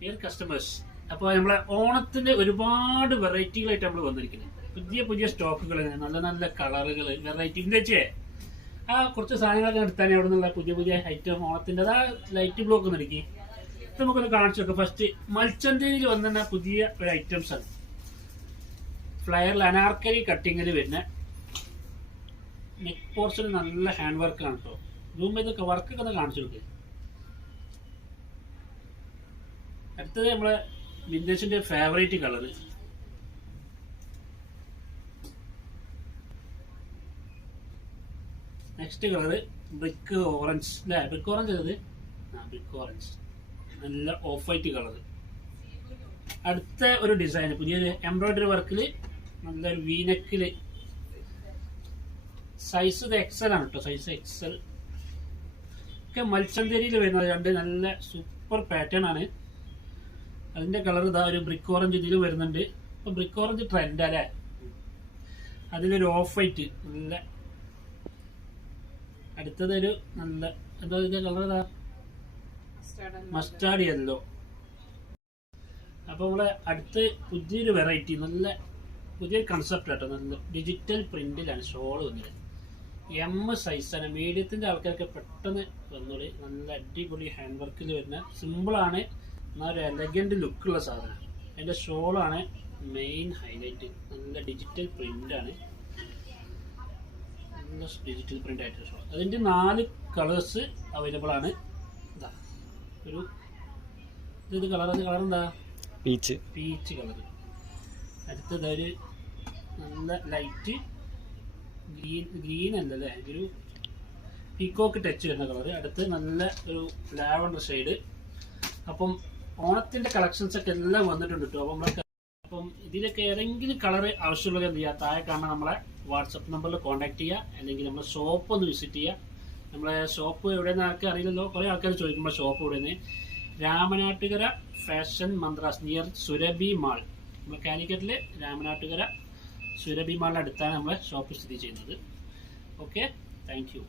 Dear customers, അപ്പോൾ നമ്മളെ ഓണത്തിന്റെ ഒരുപാട് വെറൈറ്റികളായിട്ട് നമ്മൾ വന്നിരിക്കുന്നത്. പുതിയ പുതിയ സ്റ്റോക്കുകൾ, നല്ല നല്ല കളറുകൾ, വെറൈറ്റി വെച്ചേ ആ കുറച്ച് സാധനങ്ങളൊക്കെ എടുത്താൽ അവിടെ നിന്നുള്ള പുതിയ പുതിയ ഐറ്റം ഓണത്തിന്റെ ആ ലൈറ്റ് ബ്ലോക്ക് ഒന്ന് എടുക്കി നമുക്കൊന്ന് കാണിച്ചു നോക്കാം. ഫസ്റ്റ് മൽച്ചന്തയിൽ വന്ന പുതിയ ഒരു ഐറ്റംസ് ആണ്. ഫ്ലയറിൽ അനാർക്കലി കട്ടിങ്ങിൽ വരുന്ന നെക്ക് പോർഷൻ നല്ല ഹാൻഡ് വർക്ക് ആണ് കേട്ടോ. റൂം ഇതൊക്കെ വർക്കൊക്കെ ഒന്ന് കാണിച്ചു നോക്കുക. അടുത്തത് നമ്മളെ വിന്റേജിന്റെ favourite colour, next colour brick orange അല്ലേ? ബ്രിക്ക് ഓറഞ്ച് അത് ബ്രിക്ക് ഓറഞ്ച്, നല്ല ഓഫ് വൈറ്റ് കളർ. അടുത്ത ഒരു ഡിസൈൻ പുതിയൊരു എംബ്രോയിഡറി വർക്കിൽ നല്ലൊരു വീനെക്കില്, സൈസ് ഇത് എക്സൽ ആണ് കേട്ടോ, സൈസ് എക്സൽ. ഒക്കെ മൽച്ചന്തേരിയിൽ വരുന്നത് രണ്ട് നല്ല സൂപ്പർ പാറ്റേൺ ആണ്. അതിന്റെ കളർ ഇതാ ഒരു ബ്രിക്ക് ഓറഞ്ച് ഇതിൽ വരുന്നുണ്ട്. ഇപ്പൊ ബ്രിക്ക് ഓറഞ്ച് ട്രെൻഡ് അല്ലേ? അതിലൊരു ഓഫ് വൈറ്റ് നല്ല. അടുത്തതൊരു നല്ല എന്താ ഇതിന്റെ കളർ ഇതാ മസ്റ്റാർഡ് യെല്ലോ. അപ്പൊ നമ്മളെ അടുത്ത് പുതിയൊരു വെറൈറ്റി, നല്ല പുതിയൊരു കൺസെപ്റ്റ് ആട്ടോ. നല്ല ഡിജിറ്റൽ പ്രിന്റിലാണ് ഷോള് വന്നത്. എം സൈസാണ്. മീഡിയത്തിന്റെ ആൾക്കാർക്ക് പെട്ടെന്ന് വന്നോളി. നല്ല അടിപൊളി ഹാൻഡ് വർക്കിൽ വരുന്ന സിമ്പിളാണ്, എന്നാൽ ഒരു എലഗന്റ് ലുക്കുള്ള സാധനം. അതിന്റെ ഷോളാണ് മെയിൻ ഹൈലൈറ്റ്. നല്ല ഡിജിറ്റൽ പ്രിന്റ് ആണ്, നല്ല ഡിജിറ്റൽ പ്രിന്റ് ആയിട്ടുള്ള ഷോൾ. അതിന്റെ 4 കളേഴ്സ് അവൈലബിൾ ആണ്. ഇതാ ഒരു ഇത് കളർ എന്താ? Peach colour. അടുത്തത് ഒരു നല്ല ലൈറ്റ് ഗ്രീൻ അല്ലല്ലേ, ഒരു പീക്കോക്ക് ടച്ച് വരുന്ന കളർ. അടുത്ത് നല്ല ഒരു ലാവണ്ടർ ഷെയ്ഡ്. അപ്പം ഓണത്തിന്റെ കളക്ഷൻസ് ഒക്കെ എല്ലാം വന്നിട്ടുണ്ട് കേട്ടോ. അപ്പം ഇതിലൊക്കെ ഏതെങ്കിലും കളർ ആവശ്യമുള്ളത് എന്ത് ചെയ്യുക, താഴെ കാണാൻ നമ്മളെ വാട്സപ്പ് നമ്പറിൽ കോൺടാക്ട് ചെയ്യുക, അല്ലെങ്കിൽ നമ്മളെ ഷോപ്പ് ഒന്ന് വിസിറ്റ് ചെയ്യുക. നമ്മളെ ഷോപ്പ് എവിടെയെന്ന് ആർക്കും അറിയില്ലല്ലോ, കുറേ ആൾക്കാർ ചോദിക്കുമ്പോൾ ഷോപ്പ് എവിടെയെന്ന്. Ramanattukara fashion mantras near Surabhi mall. നമ്മൾ കാലിക്കറ്റിലെ രാമനാട്ടുകര സുരഭി മാളിന് അടുത്താണ് നമ്മളെ ഷോപ്പ് സ്ഥിതി ചെയ്യുന്നത്. Okay, thank you.